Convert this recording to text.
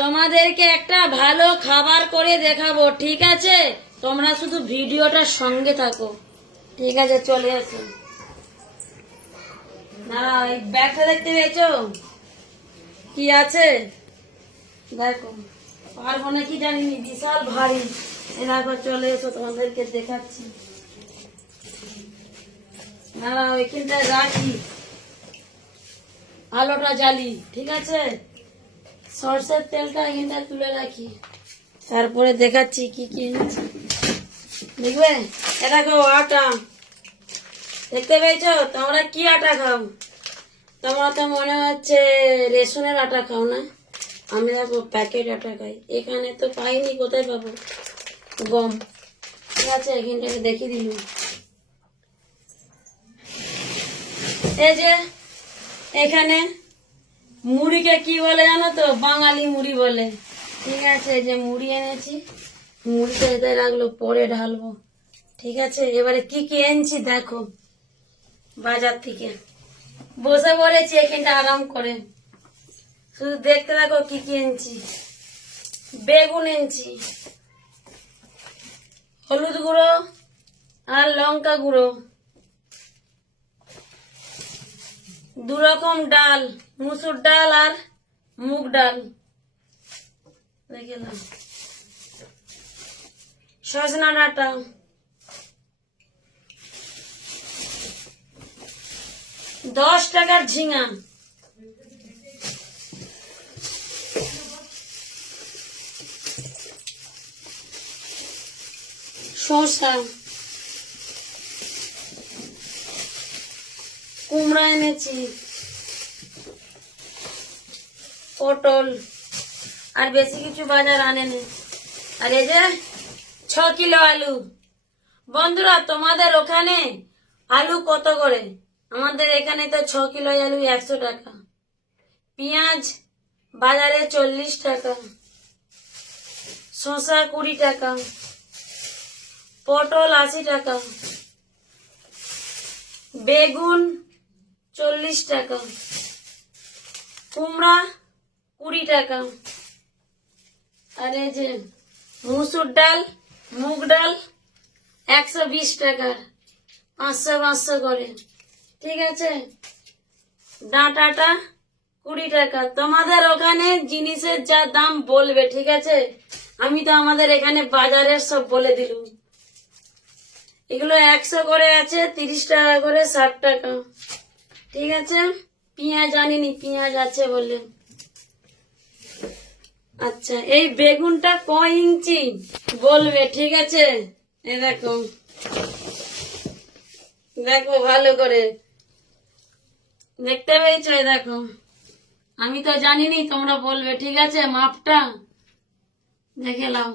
তোমাদেরকে একটা ভালো খাবার করে দেখাবো, ঠিক আছে? তোমরা শুধু ভিডিওটার সঙ্গে থাকো, ঠিক আছে? চলে এসো। না, এই ব্যাগটা দেখতে পেয়েছো কি আছে? দেখো, পারবো নাকি জানিনি, বিশাল ভারী। দেখো, চলে এসো, তোমাদেরকে দেখাচ্ছি। না, ওইখানটায় রাখি, আলোটা জ্বালি, ঠিক আছে? সরষের তেলটা এখানটা তুলে রাখি, তারপরে দেখাচ্ছি কি কি এনেছি। দেখবে, এটা দেখো আটা, দেখতে পেয়েছো? তোমরা কি আটা খাও? তোমরা তো মনে হচ্ছে রেশনের আটা খাও না? আমি দেখো প্যাকেট আটা খাই। এখানে তো পাইনি, কোথায় পাবো? গম, ঠিক আছে? এখানটাকে দেখিয়ে দিল। এই যে এখানে মুড়িকে কি বলে জানো তো? বাঙালি মুড়ি বলে, ঠিক আছে? এই যে মুড়ি এনেছি, মুড়িটা এতে রাখলো, পরে ঢালবো, ঠিক আছে? এবারে কি কি এনেছি দেখো, বাজার থেকে বসে পড়েছি এখানটা আরাম করে, শুধু দেখতে থাকো কি কি এনেছি। বেগুন এনেছি, হলুদ গুঁড়ো আর লঙ্কা গুঁড়ো, 2 রকম ডাল, মুসুর ডাল আর মুগ ডাল, দেখলাম সজনা ডাঁটা, 10 টাকার ঝিঙা, শসা, কুমড়া এনেছি, পটল, আর বেশি কিছু বাজার আনেনি। আর এই যে 6 কিলো আলু। বন্ধুরা, তোমাদের ওখানে আলু কত করে? আমাদের এখানে তো 6 কিলো আলু 100 টাকা। পেঁয়াজ বাজারে 40 টাকা, শসা 20 টাকা, পটল 80 টাকা, বেগুন 40 টাকা, কুমড়া 20 টাকা, আর এই যে মুসুর ডাল, মুগ ডাল 120 টাকার, 500 করে, ঠিক আছে? ডাঁটাটা 20 টাকা। তোমাদের ওখানে জিনিসের যা দাম বলবে, ঠিক আছে? আমি তো আমাদের এখানে বাজারের সব বলে দিলুম। এগুলো 100 করে আছে, 30 টাকা করে, 60 টাকা, ঠিক আছে? পেঁয়াজ আনিনি, পেঁয়াজ আছে বলে। আচ্ছা, এই বেগুনটা কয় ইঞ্চি বলবে, ঠিক আছে? এই দেখো, দেখো ভালো করে, দেখতে পেয়েছো? এই দেখো, আমি তো জানিনি, তোমরা বলবে, ঠিক আছে? মাপটা দেখে নাও।